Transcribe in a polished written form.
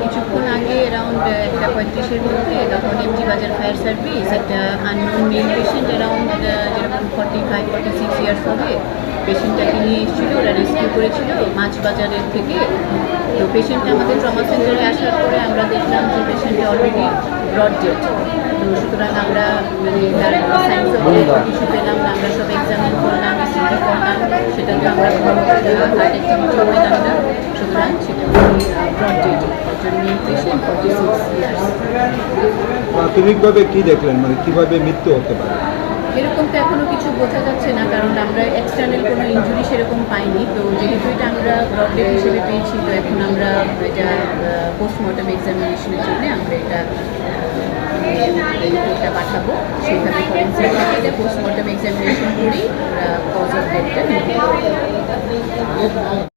কিছুক্ষণ আগে অ্যারাউন্ড 1:35-এর মধ্যে তখন এমজি বাজার ফায়ার সার্ভিস একটা আননোন মেল পেশেন্ট অ্যারাউন্ড যেরকম 45-46 ইয়ার্স হবে পেশেন্টটাকে নিয়ে এসেছিল, ওরা রেস্কিউ করেছিল মাছ বাজারের থেকে। তো পেশেন্টটা আমাদের ট্রমা সেন্টারে আসার পরে আমরা দেখলাম যে পেশেন্টটা অলরেডি ব্রড ডেড। তো সুতরাং আমরা মানে তার সাইন্স অফ কিছু পেলাম না, আমরা সব এক্সামিন করলাম, ইসিজি করলাম, সেটাতে আমরা কোনো হার্ট অ্যাক্টিভিটিও পেলাম না। সুতরাং সেটা ব্রড ডেড, একজন মেল পেশেন্ট 46 ইয়ার্স। প্রাথমিকভাবে কি দেখলেন, মানে কিভাবে মৃত্যু হতে পারে? এরকম তো এখনও কিছু বোঝা যাচ্ছে না, কারণ আমরা এক্সটার্নাল কোনো ইনজুরি সেরকম পাইনি। তো যেহেতু এটা আমরা ব্রড ডেড হিসেবে পেয়েছি, তো এখন আমরা এটা পোস্টমর্টম এক্সামিনেশনের জন্য আমরা এটা পাঠাবো। সেইভাবে ফরেন্সিক এটা পোস্টমর্টম এক্সামিনেশন করি, আমরা কজ অফ ডেথটা নির্ণয় করব।